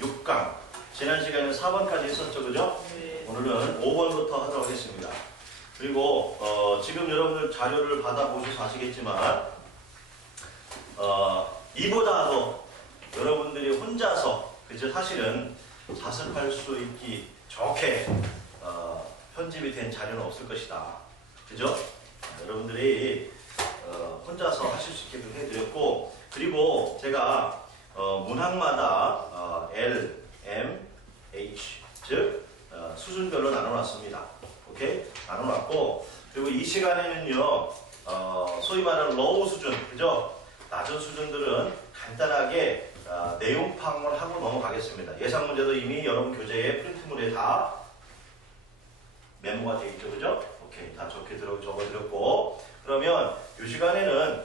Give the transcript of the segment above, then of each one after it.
6강. 지난 시간에 4번까지 했었죠, 그죠? 네. 오늘은 5번부터 하도록 하겠습니다. 그리고 지금 여러분들 자료를 받아보셔서 아시겠지만 이보다도 여러분들이 혼자서 그죠? 사실은 자습할 수 있기 좋게 편집이 된 자료는 없을 것이다. 그죠? 여러분들이 혼자서 하실 수 있게끔 해드렸고, 그리고 제가 문항마다 L, M, H 즉 수준별로 나눠놨습니다. 오케이? 나눠놨고, 그리고 이 시간에는요 소위 말하는 로우 수준, 그죠? 낮은 수준들은 간단하게 내용 파악을 하고 넘어가겠습니다. 예상 문제도 이미 여러분 교재에 프린트물에 다 메모가 되어 있죠, 그죠? 오케이, 다 적어드렸고, 그러면 이 시간에는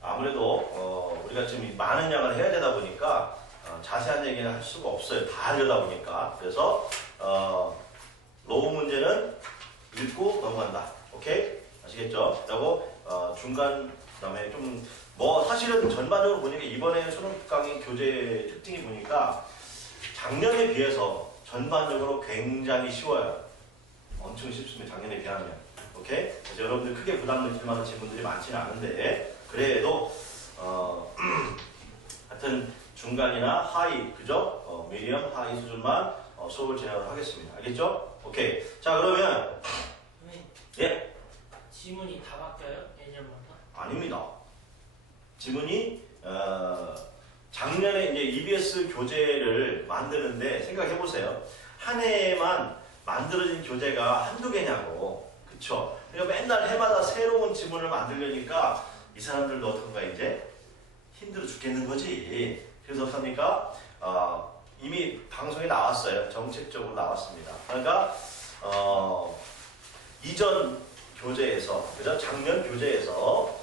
아무래도 우리가 지금 많은 양을 해야 되다 보니까 자세한 얘기는 할 수가 없어요. 다 하려다 보니까. 그래서 로우 문제는 읽고 넘어간다. 오케이? 아시겠죠? 그리고 중간 그다음에 좀 사실은 전반적으로 보니까 이번에 수능 강의 교재 특징이 보니까 작년에 비해서 전반적으로 굉장히 쉬워요. 엄청 쉽습니다. 작년에 비하면. 오케이? 그래서 여러분들 크게 부담 느낄 만한 질문들이 많지는 않은데, 그래도 하여튼 중간이나 하이, 그죠? 미디엄, 하이 수준만 수업을 진행을 하겠습니다. 알겠죠? 오케이. 자, 그러면 선생님, 예? 지문이 다 바뀌어요? 예년마다? 아닙니다. 지문이 작년에 이제 EBS 교재를 만드는데 생각해보세요. 한 해에만 만들어진 교재가 한두 개냐고. 그쵸? 그러니까 맨날 해마다 새로운 지문을 만들려니까 이 사람들도 어떤가 이제 힘들어 죽겠는 거지. 그래서 어떻습니까? 이미 방송에 나왔어요. 정책적으로 나왔습니다. 그러니까 이전 교재에서, 그죠? 작년 교재에서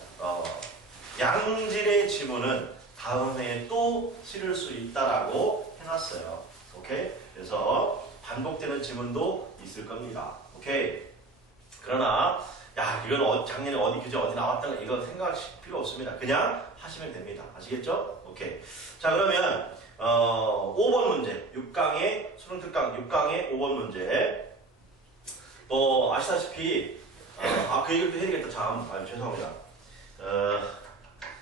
양질의 지문은 다음 해에 또 실을 수 있다라고 해놨어요. 오케이? 그래서 반복되는 지문도 있을 겁니다. 오케이? 그러나 야, 이건 작년에 어디 교재 어디 나왔다는 이거 생각하실 필요 없습니다. 그냥 하시면 됩니다. 아시겠죠? 오케이. 자, 그러면 5번 문제, 6강의 수능 특강 6강의 5번 문제. 아시다시피 그 얘기도 해야 되겠다. 참, 죄송합니다.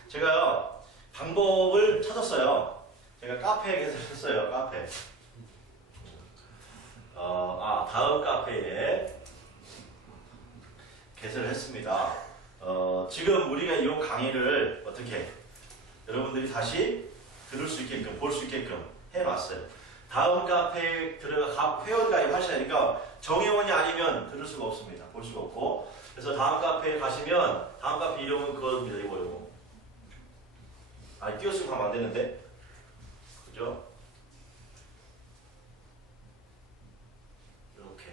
제가요 방법을 찾았어요. 제가 카페에 개설했어요. 카페. 다음 카페에 개설을 했습니다. 지금 우리가 이 강의를 어떻게 여러분들이 다시 들을 수 있게끔, 볼 수 있게끔 해놨어요. 다음 카페에 들어가 회원 가입하시니까 정회원이 아니면 들을 수가 없습니다. 볼 수가 없고. 그래서 다음 카페에 가시면 다음 카페 이름은 그겁니다. 이거. 아니, 띄어쓰고 하면 안 되는데. 그죠? 이렇게.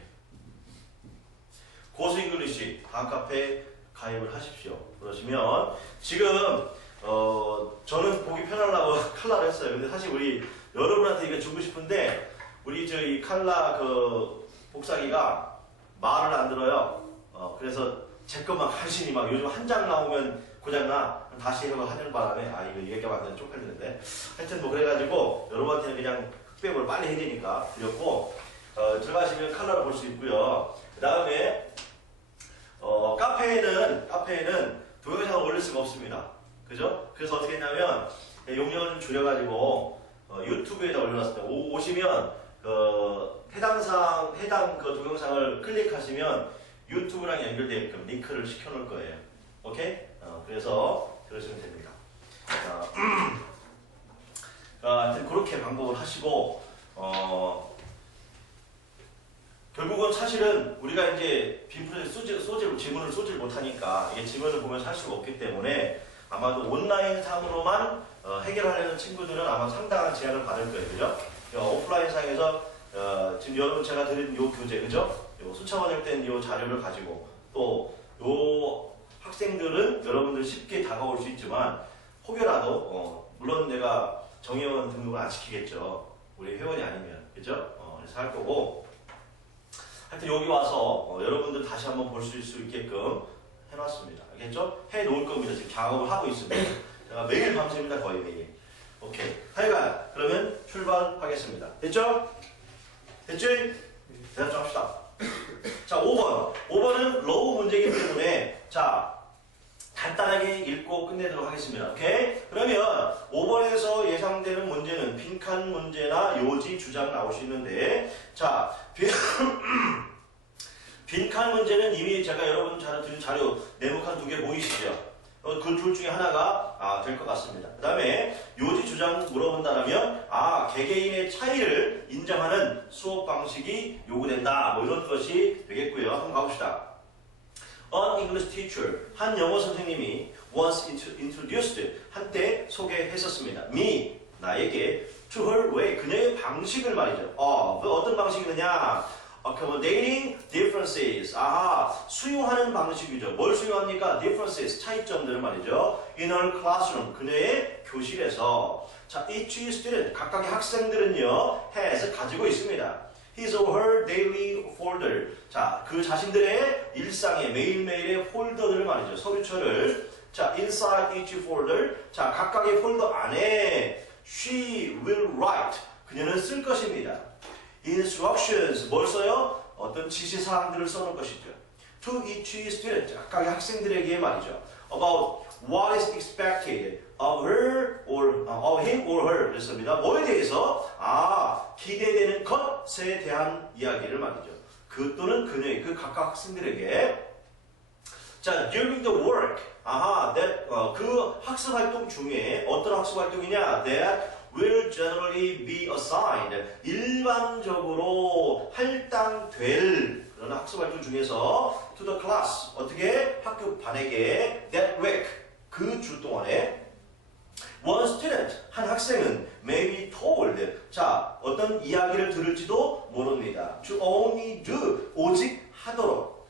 고수 잉글리시 다음 카페에 가입을 하십시오. 그러시면 지금 저는 보기 편하려고 칼라를 했어요. 근데 사실 우리 여러분한테 이거 주고 싶은데 우리 이 칼라 복사기가 말을 안 들어요. 그래서 제 것만 간신히 막 요즘 한 장 나오면 고장나 다시 이거 하는 바람에 이거 얘기가 안 되면 쪽팔리는데 하여튼 그래가지고 여러분한테는 그냥 흑백을 빨리 해야 되니까 드렸고, 들어가시면 칼라를 볼 수 있고요. 그 다음에 카페에는 동영상을 올릴 수가 없습니다. 그죠? 그래서 어떻게 했냐면 용량을 좀 줄여가지고 유튜브에다 올려놨습니다. 오시면 해당 동영상을 클릭하시면 유튜브랑 연결되게끔 링크를 시켜놓을 거예요. 오케이? 그래서 들으시면 됩니다. 하여튼 그렇게 방법을 하시고, 결국은 사실은 우리가 이제 빔 프로젝트 지문을 쏘지를 못하니까 이게 지문을 보면서 할 수가 없기 때문에 아마도 온라인 상으로만 해결하려는 친구들은 아마 상당한 제한을 받을 거예요. 그죠? 오프라인 상에서 지금 여러분 제가 드린 요 교재, 그죠? 수차원역된 요 자료를 가지고 또 요 학생들은 여러분들 쉽게 다가올 수 있지만 혹여라도 물론 내가 정회원 등록을 안 시키겠죠. 우리 회원이 아니면. 그죠? 그래서 할 거고, 하여튼 여기 와서 여러분들 다시 한번 볼 수 있게끔 해놨습니다. 알겠죠? 해놓을 겁니다. 지금 작업을 하고 있습니다. 제가 매일 밤새입니다. 거의 매일. 오케이. 하여간 그러면 하겠습니다. 됐죠? 됐지? 대답 좀 합시다. 자, 5번. 5번은 로우 문제이기 때문에 자, 간단하게 읽고 끝내도록 하겠습니다. 오케이? 그러면 5번에서 예상되는 문제는 빈칸 문제나 요지 주장 나올 수 있는데 자, 빈칸 문제는 이미 제가 여러분 드린 자료 네모칸 2개 보이시죠? 그 둘 중에 하나가 될 것 같습니다. 그 다음에 요지 주장 물어본다면 개개인의 차이를 인정하는 수업 방식이 요구된다. 뭐 이런 것이 되겠고요. 한번 가봅시다. An English teacher, 한 영어 선생님이 once introduced, 한때 소개했었습니다. Me, 나에게 to her way, 그녀의 방식을 말이죠. 어떤 방식이느냐? Accommodating differences. 수용하는 방식이죠. 뭘 수용합니까? Differences, 차이점들을 말이죠. In her classroom, 그녀의 교실에서. 자, each student, 각각의 학생들은요, has, 가지고 있습니다. His or her daily folder. 자, 그 자신들의 일상의 매일매일의 폴더들을 말이죠. 서류처를. 자, inside each folder. 자, 각각의 폴더 안에 she will write. 그녀는 쓸 것입니다. Instructions, 뭘 써요? 어떤 지시사항들을 써놓을 것이죠. To each student, 각각의 학생들에게 말이죠. About what is expected of her or of him or her. 그랬습니다. 뭐에 대해서? 기대되는 것에 대한 이야기를 말이죠. 그 또는 그녀의 그 각각 학생들에게. 자, during the work. 그 학습 활동 중에 어떤 학습 활동이냐? That will generally be assigned. 일반적으로 할당될 그런 학습 활동 중에서 to the class. 어떻게? 학교 반에게 that week. 그 주 동안에 one student, 한 학생은 may be told. 자, 어떤 이야기를 들을지도 모릅니다. To only do. 오직 하도록.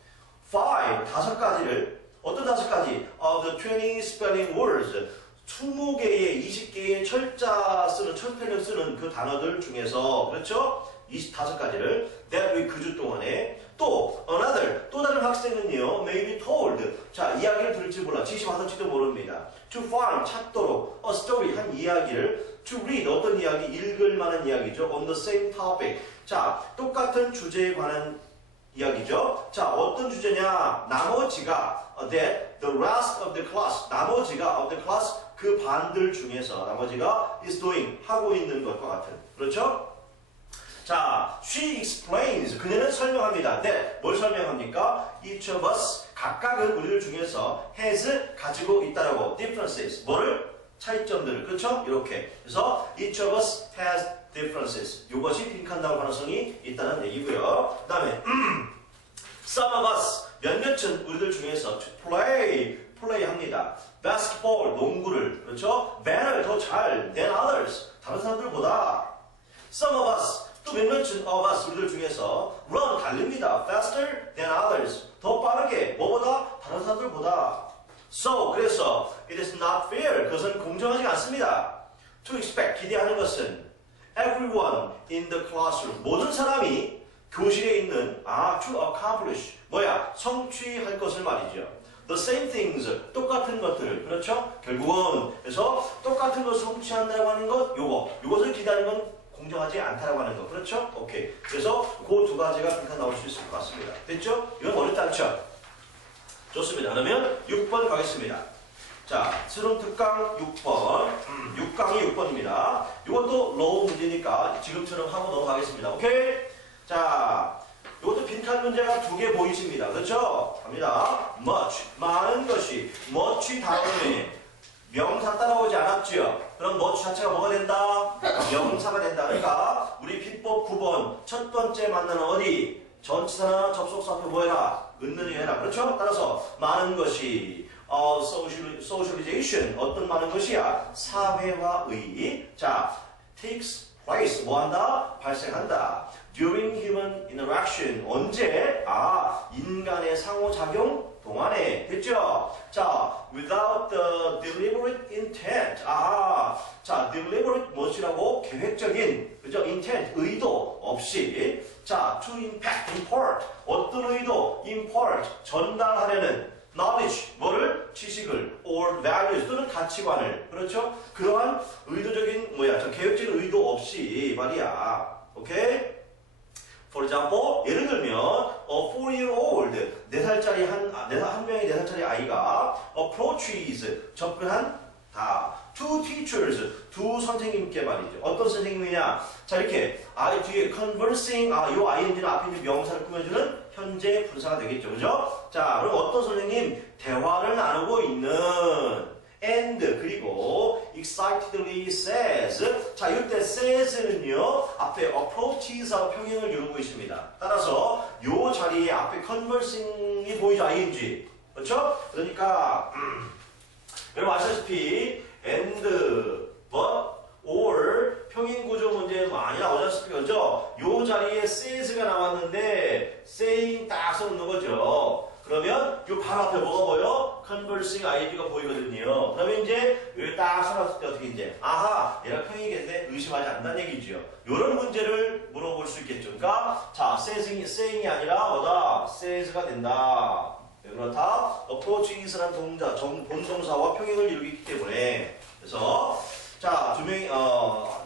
5 가지를 어떤 5가지? Of the 20 spelling words. 20개의 20개의 철자스펠링 쓰는 그 단어들 중에서 그렇죠? 25가지를 that week 그 주 동안에 또 another 또 다른 학생은요 may be told 자 이야기를 들을지 몰라 지시 받을지도 모릅니다. to find 찾도록 a story 한 이야기를 to read 어떤 이야기 읽을 만한 이야기죠. on the same topic 자 똑같은 주제에 관한 이야기죠. 자 어떤 주제냐 나머지가 that the rest of the class 나머지가 of the class 그 반들 중에서 나머지가 is doing 하고 있는 것과 같은 그렇죠? 자, she explains 그녀는 설명합니다. 네, 뭘 설명합니까? Each of us 각각은 우리들 중에서 has 가지고 있다라고 differences 뭐를? 차이점들을 그렇죠? 이렇게 그래서 each of us has differences 이것이 빈칸 나올 가능성이 있다는 얘기고요. 그 다음에 some of us 몇몇은 우리들 중에서 to play 합니다. basketball 농구를 그렇죠? better 더 잘 than others 다른 사람들보다 some of us 또 몇몇은 of us 우리들 중에서 run 달립니다. faster than others 더 빠르게 뭐보다 다른 사람들보다 so 그래서 it is not fair 그것은 공정하지 않습니다. to expect 기대하는 것은 everyone in the classroom 모든 사람이 교실에 있는 to accomplish 성취할 것을 말이죠. The same things 똑같은 것들을 그렇죠? 결국은 그래서 똑같은 것을 성취한다고 하는 것 요것을 기대하는 건 공정하지 않다라고 하는 거 그렇죠? 오케이 그래서 그 두 가지가 빈칸 나올 수 있을 것 같습니다. 됐죠? 이건 어렵지 않죠? 좋습니다. 그러면 6번 가겠습니다. 자 수능 특강 6번 6강이 6번입니다. 이것도 로우 문제니까 지금처럼 하고 넘어가겠습니다. 오케이? 자 이것도 빈칸 문제가 2개 보이십니다. 그렇죠? 갑니다. much, 많은 것이 much 다음에 명사 따라오지 않았죠? 그럼 much 자체가 뭐가 된다? 명사가 된다. 그러니까 우리 비법 9번 첫 번째 만나는 어디? 전치사나 접속사 앞에 뭐 해라? 은는히 해라. 그렇죠? 따라서 많은 것이 socialization 어떤 많은 것이야? 사회화의 자 takes place 뭐 한다? 발생한다. During human interaction 언제? 인간의 상호작용 동안에 됐죠? 자, without the deliberate intent 자, deliberate 무엇이라고? 계획적인 그죠? intent 의도 없이 자, to impart 어떤 의도? impart 전달하려는 knowledge 뭐를? 지식을 or values 또는 가치관을 그렇죠? 그러한 의도적인 계획적인 의도 없이 말이야. 오케이? For example, 예를 들면 a 4-year-old, 4살짜리 한 명의 4살짜리 아이가 approaches, 접근한다. Two teachers, 두 선생님께 말이죠. 어떤 선생님이냐? 자, 이렇게 아이 뒤에 conversing, 요 ing는 앞에 있는 명사를 꾸며주는 현재 분사가 되겠죠. 그죠? 자, 그럼 어떤 선생님? 대화를 나누고 있는 and 그리고 excitedly says. 자, 이때 says는요 앞에 approaches하고 평행을 이루고 있습니다. 따라서 요 자리에 앞에 conversing이 보이죠, ing. 그렇죠? 그러니까 여러분 아시다시피 and, but, or 평행 구조 문제 많이 나오셨을 거죠. 요 자리에 says가 나왔는데 saying 딱 써놓는 거죠. 그러면 요 바로 앞에 뭐가 보여? conversing ing가 보이거든요. 그러면 이제 여기 딱 써놨을 때 어떻게 이제 아하 얘가 평행이겠네 의심하지 않는다는 얘기죠. 요런 문제를 물어볼 수 있겠죠. 그러니까 자 saying이 아니라 뭐다? says가 된다. 그렇다. approaches라는 동사 본동사와 평행을 이루기 있기 때문에 그래서 자,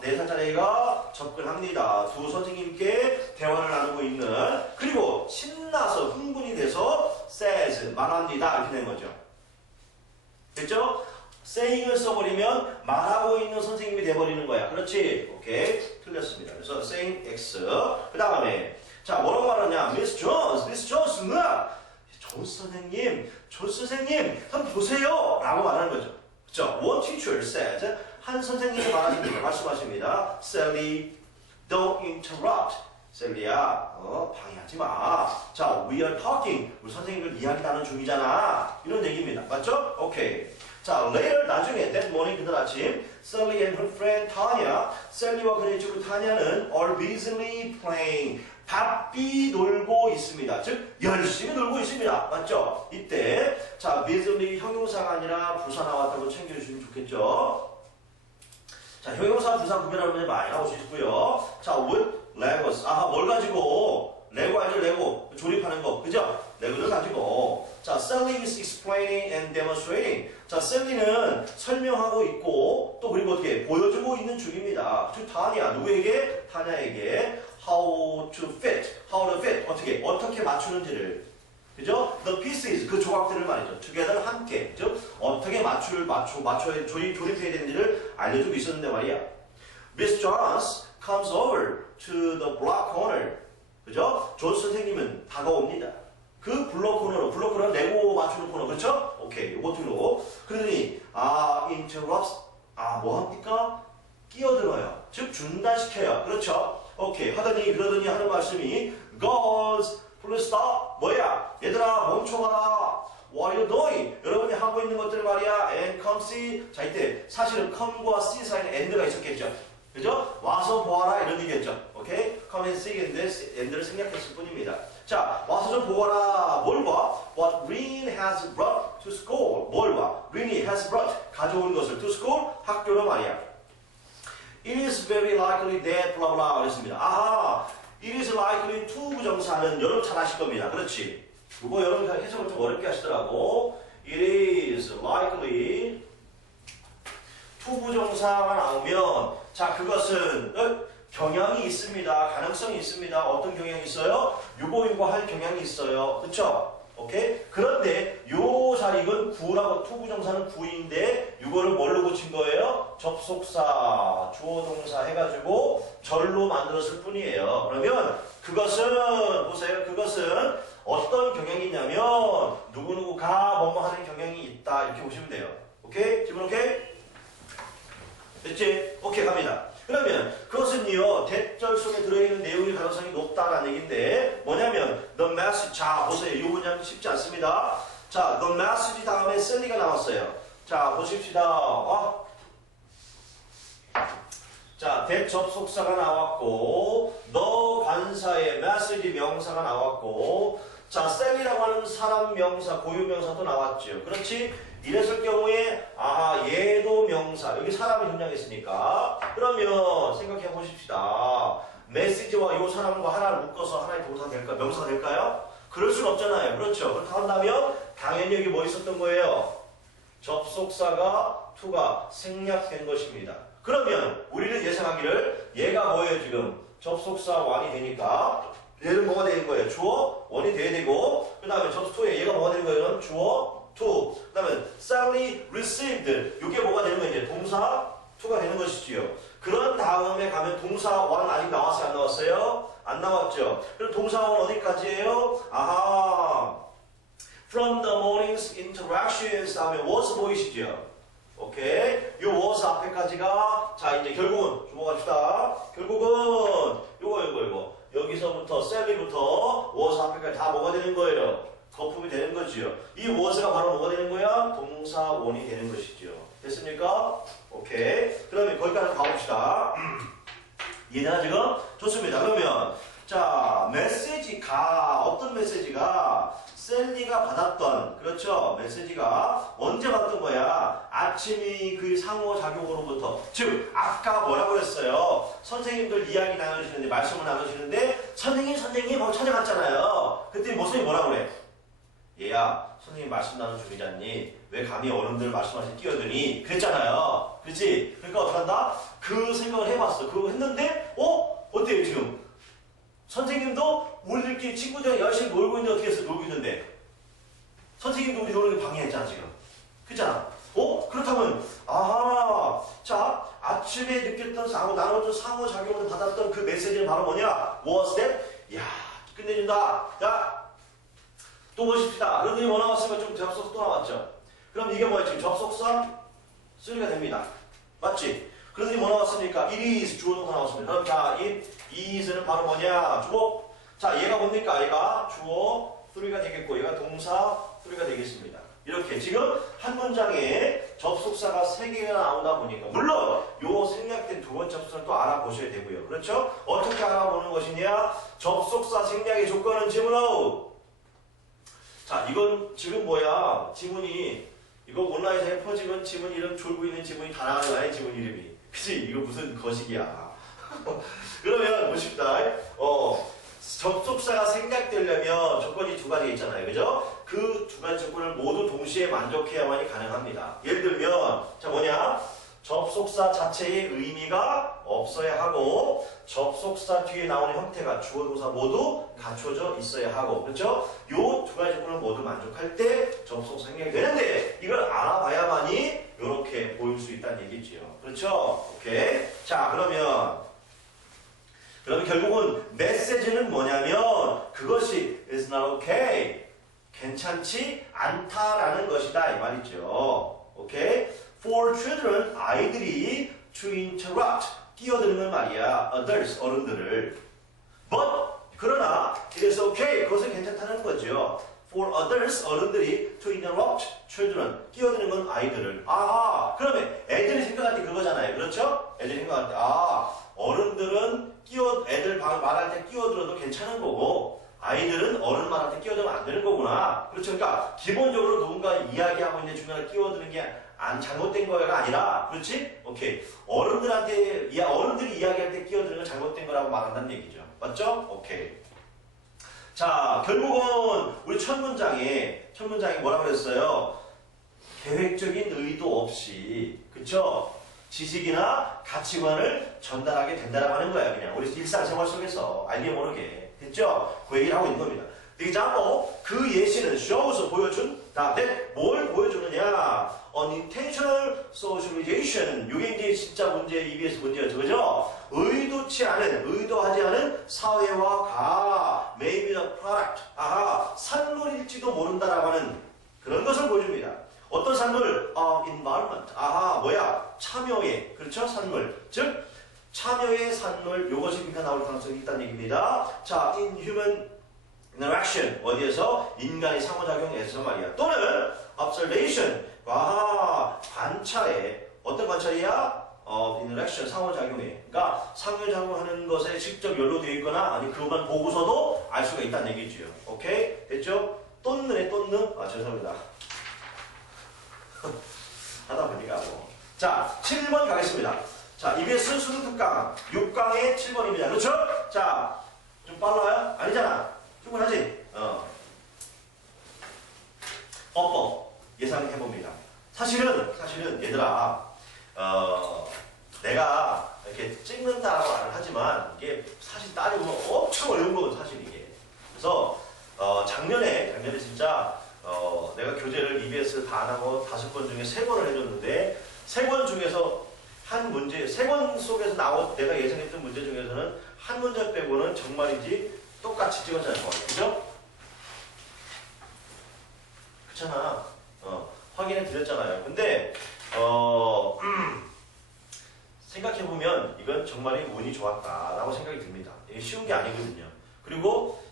4살짜리가 접근합니다. 두 선생님께 대화를 나누고 있는 그리고 신나서 흥분이 돼서 says 말합니다. 이렇게 된 거죠. 됐죠? saying을 써버리면 말하고 있는 선생님이 돼버리는 거야. 그렇지? 오케이. 틀렸습니다. 그래서 saying X. 그 다음에 자 뭐라고 말하냐? Miss Jones, Miss Jones, 존스 선생님, 한번 보세요! 라고 말하는 거죠. 그쵸? One teacher said, 한 선생님이 말씀하십니다. Sally, don't interrupt. 셀리야, 방해하지 마. 자, we are talking. 우리 선생님들 이야기 나누는 중이잖아. 이런 얘기입니다. 맞죠? 오케이. 자, later, 나중에, that morning, 그날 아침, Sally and her friend Tanya, 셀리와 그의 친구 타냐는 are busily playing. 바삐 놀고 있습니다. 즉 열심히 놀고 있습니다. 맞죠? 이때 자 busily 형용사가 아니라 부사 나왔다고 챙겨주시면 좋겠죠. 자 형용사 부사 구별하는 문제 많이 나올 수 있고요. 자 with Legos 뭘 가지고 레고 알죠? 레고 조립하는 거 그죠? 레고를 가지고 자 Sally is explaining and demonstrating 자 Sally는 설명하고 있고 또 그리고 어떻게 보여주고 있는 중입니다. 즉 타냐 누구에게? 타냐에게 how to fit 어떻게 맞추는지를 그죠? The pieces 그 조각들을 말이죠. together 함께 즉 어떻게 맞춰야 조립해야 되는지를 알려주고 있었는데 말이야. Miss Jones comes over to the block corner 그죠? 존 선생님은 다가옵니다. 그 블록 코너는 레고 맞추는 코너 그렇죠? 오케이 요것들로 그러더니 interrupts 뭐 합니까? 끼어들어요. 즉 중단시켜요. 그렇죠? 오케이 그러더니 하는 말씀이 Girls, please stop. 뭐야? 얘들아 멈춰봐라. What are you doing? 여러분이 하고 있는 것들 말이야. And come see. 자 이때 사실은 come과 see 사이에 and가 있었겠죠. 그죠? 와서 보아라 이런 얘기였죠. 오케이? Come and see and를 생략했을 뿐입니다. 자 와서 좀 보아라. 뭘 봐? What Rin has brought to school. 뭘 봐? Rin이 has brought 가져온 것을 to school 학교로 말이야. It is very likely that blah blah 그랬습니다. it is likely to 부정사는 여러분 잘 아실 겁니다. 그렇지? 이거 여러분 해석을 좀 어렵게 하시더라고. It is likely to 부정사가 나오면 자 그것은 경향이 있습니다. 가능성이 있습니다. 어떤 경향이 있어요? 유고 할 경향이 있어요. 그쵸? 오케이? 그런데 요 자리 이건 구라고 투부정사는 구인데 이거를 뭘로 고친 거예요? 접속사, 주어 동사 해가지고 절로 만들었을 뿐이에요. 그러면 그것은 보세요. 그것은 어떤 경향이 있냐면 누구누구가 뭐뭐 하는 경향이 있다 이렇게 보시면 돼요. 오케이? 지금 오케이? 됐지? 오케이 갑니다. 그러면 그것은요 대절 속에 들어있는 내용의 가능성이 높다라는 얘기인데 뭐냐면 the message 자 보세요 이 문장 쉽지 않습니다. 자 the message 다음에 Sally가 나왔어요. 자 보십시다. 자 대접속사가 나왔고 너 관사의 message 명사가 나왔고 자 Sally라고 하는 사람 명사 고유 명사도 나왔죠. 그렇지? 이랬을 경우에 얘도 명사 여기 사람이 등장했으니까 그러면 생각해 보십시다. 메시지와 이 사람과 하나를 묶어서 하나의 동사가 될까 명사가 될까요? 그럴 수는 없잖아요. 그렇죠? 그렇다 한다면 당연히 여기 뭐 있었던 거예요? 접속사가 to가 생략된 것입니다. 그러면 우리는 예상하기를 얘가 뭐예요 지금? 접속사 1이 되니까 얘는 뭐가 되는 거예요? 주어 1이 돼야 되고 그 다음에 접속 2에 얘가 뭐가 되는 거예요? 주어 2. 그 다음에 Sally received 이게 뭐가 되는 거예요? 이제 동사 2가 되는 것이지요. 그런 다음에 가면 동사 1 아직 나왔어요? 안 나왔어요? 안 나왔죠. 그럼 동사 1 어디까지예요? 아하 From the morning's interactions 다음에 was 보이시죠? 오케이. 요 was 앞에까지가 자 이제 결국은 주목합시다. 결국은 요거 여기서부터 셀리부터 was 앞에까지 다 뭐가 되는 거예요? 거품이 되는 거지요. 이 was가 바로 뭐가 되는 거야? 동사 원이 되는 것이죠. 됐습니까? 오케이. 그러면 거기까지 가봅시다. 이해되나 지금? 좋습니다. 그러면 자 메시지가 어떤 메시지가 셀리가 받았던 그렇죠 메시지가 언제 받던 거야 아침이 그 상호작용으로부터 즉 아까 뭐라고 그랬어요 선생님들 이야기 나누시는데 말씀을 나누시는데 선생님 하고 찾아갔잖아요 그때 모습이 뭐라고 그래 얘야 선생님 말씀 나누는 중이잖니 왜 감히 어른들 말씀하시 뛰어드니 그랬잖아요 그렇지 그러니까 어떡한다 그 생각을 해봤어 그거 했는데 어때요 지금 선생님도 우리들끼리 친구들이랑 열심히 놀고 있는데 어떻게 했어? 놀고 있는데 선생님도 우리 노는 게 방해했잖아 지금 그렇잖아 그렇다면 아하 자 아침에 느꼈던 나눴던 상호작용을 받았던 그 메시지는 바로 뭐냐? was that? 야 끝내준다 야 또 보십시다 그러더니 뭐 나왔으면 좀 접속사 또 나왔죠 그럼 이게 뭐야 지금 접속사 3가 됩니다 맞지? 그러더니 뭐 나왔습니까? it is 주어동사 나왔습니다. 그럼 자, it is는 바로 뭐냐? 주어. 자, 얘가 뭡니까? 얘가 주어 3가 되겠고 얘가 동사 3가 되겠습니다. 이렇게 지금 한 문장에 접속사가 3개가 나오다 보니까 물론 요 생략된 두 번째 접속사를 또 알아보셔야 되고요. 그렇죠? 어떻게 알아보는 것이냐? 접속사 생략의 조건은 지문으로 자, 이건 지금 뭐야? 지문이 이거 온라인상에 퍼지면 지문 이름 졸고 있는 지문이 다 나가는 거야 지문 이름이 그치? 이거 무슨 거식이야 그러면 보십시다 접속사가 생략되려면 조건이 두 가지 있잖아요 그죠? 그 두 가지 조건을 모두 동시에 만족해야만이 가능합니다 예를 들면 자 뭐냐? 접속사 자체의 의미가 없어야 하고 접속사 뒤에 나오는 형태가 주어 동사 모두 갖춰져 있어야 하고 그렇죠? 요 두 가지 조건을 모두 만족할 때 접속 생략이 되는데 이걸 알아봐야만이 이렇게 보일 수 있다는 얘기지요. 그렇죠? 오케이. 자 그러면 결국은 메시지는 뭐냐면 그것이 is not okay 괜찮지 않다라는 것이다 이 말이죠. 오케이. For children, 아이들이 to interrupt, 끼어드는 말이야. Others, 어른들을. But, 그러나, it is okay. 그것은 괜찮다는 거죠. For others, 어른들이 to interrupt children, 끼어드는 건 아이들을. 아하, 그러면 애들이 생각할 때 그거잖아요. 그렇죠? 애들이 생각할 때, 어른들은 애들 말할 때 끼어들어도 괜찮은 거고, 아이들은 어른 말할 때 끼어들면 안 되는 거구나. 그렇죠? 그러니까, 기본적으로 누군가 이야기하고 있는 중간에 끼어드는 게 잘못된 거가 아니라 그렇지? 오케이. 어른들이 이야기할 때 끼어드는 건 잘못된 거라고 말한다는 얘기죠. 맞죠? 오케이. 자, 결국은 우리 첫 문장에 뭐라 그랬어요? 계획적인 의도 없이 그쵸? 지식이나 가치관을 전달하게 된다라고 하는 거야. 그냥 우리 일상생활 속에서 알게 모르게 됐죠? 그 얘기를 하고 있는 겁니다. The example, 그 예시는 shows 보여준 다음에 뭘 보여주느냐? Unintentional socialization. 이게 이제 진짜 문제, EBS 문제였죠. 그죠? 의도하지 않은 사회화가 may be the product. 산물일지도 모른다라고 하는 그런 것을 보여줍니다. 어떤 산물? environment. 참여의, 그렇죠? 산물. 즉, 참여의 산물, 요것이 그러니까 나올 가능성이 있다는 얘기입니다. 자, in human interaction 어디에서 인간의 상호작용에서 말이야 또는 observation 관찰에 어떤 관찰이야? interaction 상호작용에 그러니까 상호작용하는 것에 직접 연루되어 있거나 아니 그것만 보고서도 알 수가 있다는 얘기죠. 오케이? 됐죠? 똔느네 똔느? 죄송합니다. 하다 보니까 자 7번 가겠습니다. 자 EBS 수능특강 6강의 7번입니다. 그렇죠? 자 좀 빨라요? 아니잖아. 충분하지? 어법 예상해봅니다. 사실은 얘들아 내가 이렇게 찍는다라고 말을 하지만 이게 사실 따져보면 엄청 어려운 거거든 사실 이게. 그래서 작년에 진짜 내가 교재를 EBS를 다 안 하고 5권 중에 3권을 해줬는데 3권 중에서 한 문제, 3권 속에서 내가 예상했던 문제 중에서는 한 문제 빼고는 정말이지 똑같이 찍었잖아요. 그죠? 그렇잖아. 확인해 드렸잖아요. 근데 생각해보면 이건 정말 운이 좋았다라고 생각이 듭니다. 이게 쉬운 게 아니거든요. 그리고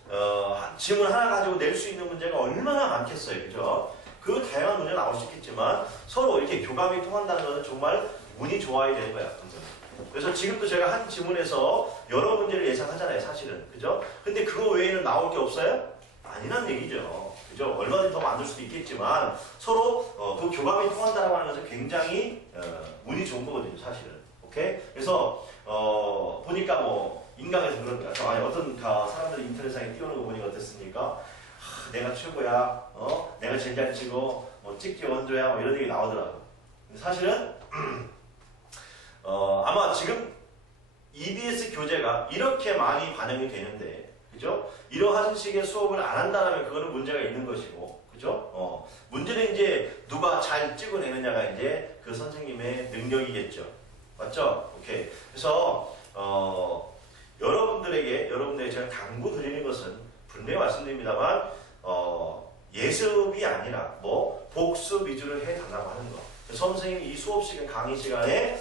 지문 하나 가지고 낼 수 있는 문제가 얼마나 많겠어요. 그죠? 그 다양한 문제가 나올 수 있겠지만 서로 이렇게 교감이 통한다는 것은 정말 운이 좋아야 되는 거야. 그래서 지금도 제가 한 지문에서 여러 문제를 예상하잖아요. 사실은. 그죠? 근데 그거 외에는 나올 게 없어요? 아니란 얘기죠. 그죠? 얼마든지 더 만들 수도 있겠지만 서로 그 교감이 통한다고 하는 것은 굉장히 운이 좋은 거거든요. 사실은. 오케이? 그래서 보니까 뭐 인강에서 그런가 아니 어떤 사람들이 인터넷상에 띄우는 거 보니까 어땠습니까? 내가 최고야. 내가 제일 잘 찍어. 뭐 찍기 원조야. 뭐 이런 얘기 나오더라고. 근데 사실은 아마 지금 EBS 교재가 이렇게 많이 반영이 되는데, 그죠? 이러한 식의 수업을 안 한다면 그거는 문제가 있는 것이고, 그죠? 문제는 이제 누가 잘 찍어내느냐가 이제 그 선생님의 능력이겠죠. 맞죠? 오케이. 그래서, 여러분들에게 제가 당부드리는 것은 분명히 말씀드립니다만, 예습이 아니라 복습 위주로 해달라고 하는 거. 선생님이 이 수업 시간, 강의 시간에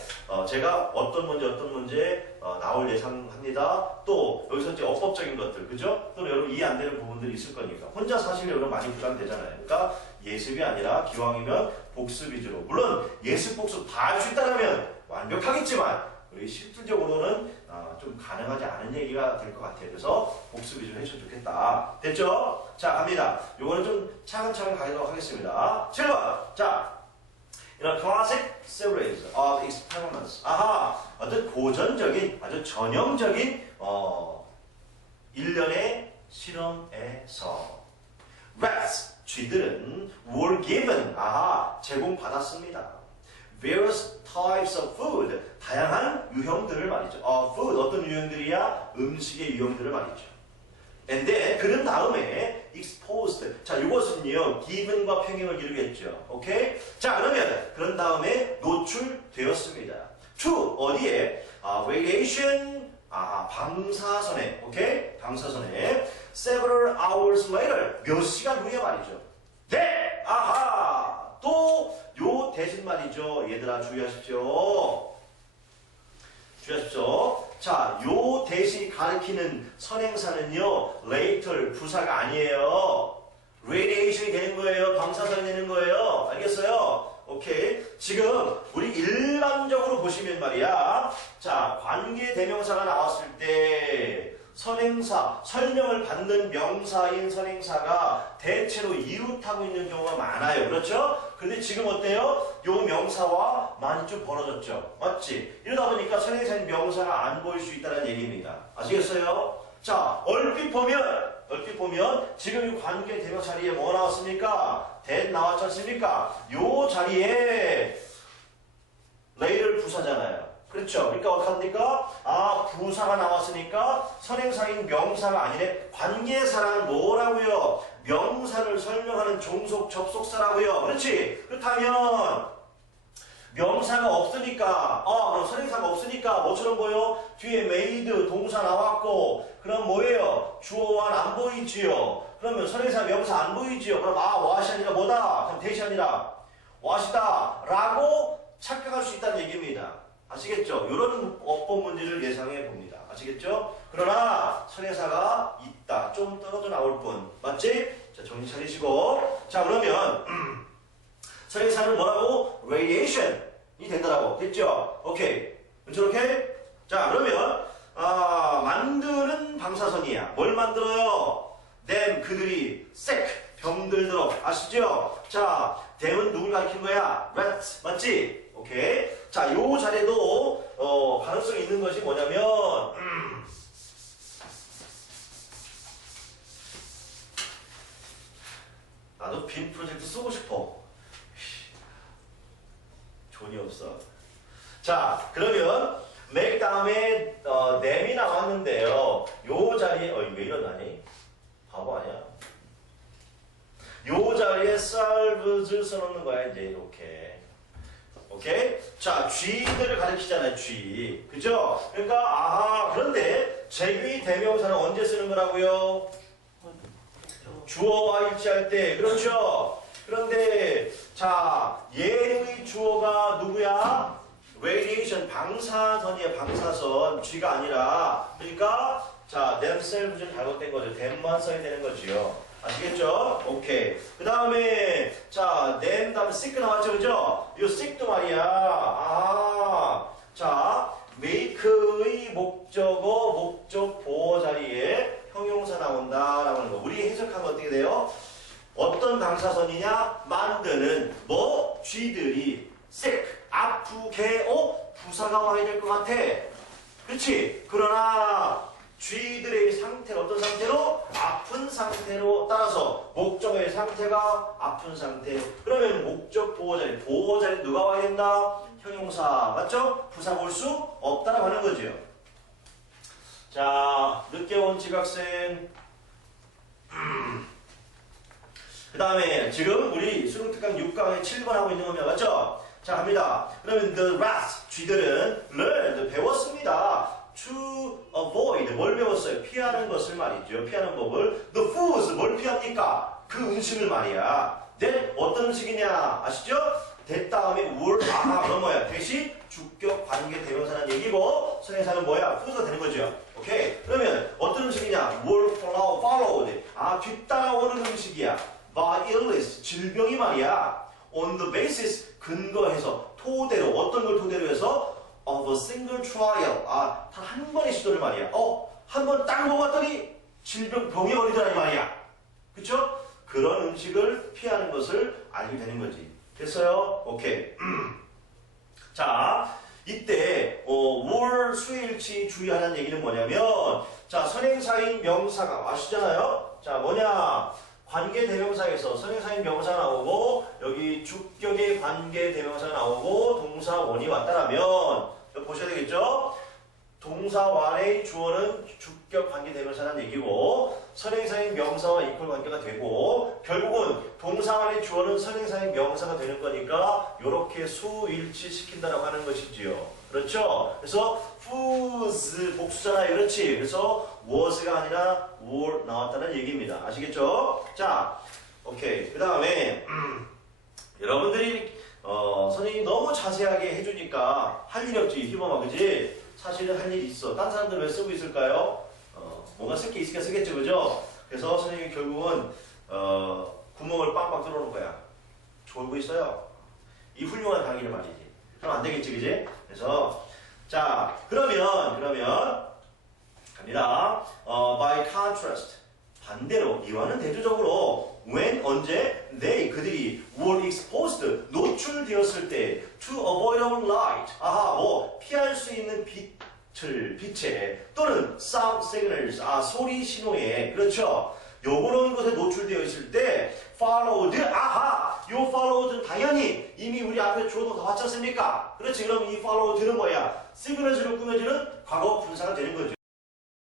제가 어떤 문제 나올 예상합니다. 또 여기서 이제 어법적인 것들, 그죠? 또는 여러분 이해 안 되는 부분들이 있을 거니까 혼자 사시려면 많이 부담되잖아요. 그러니까 예습이 아니라 기왕이면 복습 위주로. 물론 예습 복습 다 할 수 있다면 완벽하겠지만 우리 실질적으로는 좀 가능하지 않은 얘기가 될 것 같아요. 그래서 복습 위주로 해주면 좋겠다. 됐죠? 자, 갑니다. 요거는 좀 차근차근 가도록 하겠습니다. 7번. 자. In a classic series of experiments. 아하, 어떤 고전적인, 아주 전형적인 일련의 실험에서 rats, 쥐들은 were given, 아하, 제공받았습니다. Various types of food, 다양한 유형들을 말이죠. food, 어떤 유형들이야? 음식의 유형들을 말이죠. And then, 그런 다음에 exposed. 자, 이것은요, given과 평행을 이루겠죠. 오케이? 자, 그런 다음에 노출되었습니다. to, 어디에? radiation, 방사선에. 오케이? 방사선에. several hours later. 몇 시간 후에 말이죠. 네! 아하! 또, 요 대신 말이죠. 얘들아, 주의하십시오. 자, 요 대신 가리키는 선행사는요, later, 부사가 아니에요. radiation이 되는 거예요. 방사선이 되는 거예요. 알겠어요? 오케이. 지금, 우리 일반적으로 보시면 말이야. 자, 관계대명사가 나왔을 때, 선행사, 설명을 받는 명사인 선행사가 대체로 이웃하고 있는 경우가 많아요. 그렇죠? 근데 지금 어때요? 요 명사와 많이 좀 벌어졌죠. 맞지? 이러다 보니까 선행사인 명사가 안 보일 수 있다는 얘기입니다. 아시겠어요? 자, 얼핏 보면 지금 이 관계대명사 자리에 뭐 나왔습니까? that 나왔지 않습니까? 요 자리에 later 부사잖아요. 그렇죠? 그러니까 어떻게 합니까? 부사가 나왔으니까 선행사인 명사가 아니래. 관계사란 뭐라고요? 명사를 설명하는 종속 접속사라고요. 그렇지? 그렇다면 명사가 없으니까 그럼 선행사가 없으니까 뭐처럼 보여? 뒤에 made 동사 나왔고 그럼 뭐예요? 주어와 안 보이지요? 그러면 선행사 명사 안 보이지요? 그럼 what이 아니라 뭐다? 그럼 대시 아니라 what이다 라고 착각할 수 있다는 얘기입니다. 아시겠죠? 이런 어법 문제를 예상해 봅니다. 아시겠죠? 그러나 선행사가 있다. 좀 떨어져 나올 뿐. 맞지? 자, 정신 차리시고. 자, 그러면 선행사는 뭐라고? radiation이 된다라고. 됐죠? 오케이. 오케이? 자, 그러면 만드는 방사선이야. 뭘 만들어요? them, 그들이 sick, 병들도록. 아시죠? 자, them은 누굴 가리킨 거야? rats. 맞지? 오케이. 자, 요 자리에도 가능성이 있는 것이 뭐냐면 나도 빔 프로젝트 쓰고 싶어. 돈이 없어. 자, 그러면 make 다음에 them이 나왔는데요. 요 자리에 왜 이러나니? 바보 아니야? 요 자리에 serves를 써놓는 거야 이제 이렇게. 오케이? 자, 쥐들을 가리키잖아요, 쥐. 그죠? 그러니까, 그런데 재규의 대명사는 언제 쓰는 거라고요? 주어와 일치할 때. 그렇죠? 그런데, 자, 얘의 주어가 누구야? radiation, 방사선이야, 방사선. 쥐가 아니라. 그러니까, 자, themselves는 잘못된 거죠. them만 써야 되는 거지요. 아시겠죠? 오케이. 그 다음에, 자, them 다음에 sick 나왔죠, 그죠? 이 sick도 말이야. 자, make의 목적어, 목적 보호 자리에 형용사 나온다라고 하는 거. 우리 해석하면 어떻게 돼요? 어떤 방사선이냐? 만드는, 쥐들이 sick, 아프게, 부사가 와야 될 것 같아. 그치? 그러나, 쥐들의 상태는 어떤 상태로? 아픈 상태로 따라서 목적어의 상태가 아픈 상태. 그러면 목적 보호자리, 보호자리 누가 와야 된다? 형용사. 맞죠? 부사 볼 수 없다라고 하는 거죠. 자, 늦게 온 지각생. 그 다음에 지금 우리 수능특강 6강에 7번 하고 있는 겁니다. 맞죠? 자, 갑니다. 그러면 the rats, 쥐들은 learned, 배웠습니다. to avoid, 뭘 배웠어요? 피하는 것을 말이죠. 피하는 법을. The foods, 뭘 피합니까? 그 음식을 말이야. then 어떤 음식이냐? 아시죠? that 다음에 were, 그건 뭐야? 대시 주격 관계 대명사라는 얘기고 선행사는 뭐야? fuds가 되는 거죠. 오케이? 그러면 어떤 음식이냐? were followed, 뒤따라오는 음식이야. by illness, 질병이 말이야. on the basis, 근거해서, 토대로, 어떤 걸 토대로 해서 of a single trial. 단 한 번의 시도를 말이야. 한 번 딱 먹었더니 병에 걸리더라 이 말이야. 그쵸? 그런 음식을 피하는 것을 알게 되는 거지. 됐어요? 오케이. 자, 이때 월 수일치 주의하는 얘기는 뭐냐면, 자, 선행사인 명사가 아시잖아요? 자, 뭐냐? 관계대명사에서 선행사인 명사가 나오고 여기 주격의 관계대명사가 나오고 동사원이 왔다라면 여기 보셔야 되겠죠? 동사원의 주어는 주격 관계대명사라는 얘기고 선행사인 명사와 이퀄 관계가 되고 결국은 동사원의 주어는 선행사인 명사가 되는 거니까 이렇게 수일치시킨다라고 하는 것이지요. 그렇죠? 그래서 whose 복수잖아요. 그렇지? 그래서 was가 아니라 were 나왔다는 얘기입니다. 아시겠죠? 자, 오케이. 그 다음에 여러분들이 선생님이 너무 자세하게 해주니까 할 일이 없지. 희범아, 그지? 사실은 할 일이 있어. 딴 사람들 왜 쓰고 있을까요? 뭔가 쓸 게 있으니까 쓰겠죠. 그죠? 그래서 선생님이 결국은 구멍을 빵빵 뚫어놓은 거야. 졸고 있어요. 이 훌륭한 강의를 말이지. 그럼 안 되겠지, 그지? 그래서 자, 그러면 갑니다. By contrast, 반대로 이와는 대조적으로 when, 언제, they, 그들이 were exposed, 노출되었을 때 to avoidable light, 피할 수 있는 빛에 또는 sound signals, 소리 신호에, 그렇죠? 요런 것에 노출되어 있을 때 followed, 요 followed는 당연히 이미 우리 앞에 주어도 나왔지 않습니까? 그렇지. 그럼 이 followed는 뭐야? 시그널즈로 꾸며지는 과거 분사가 되는 거죠.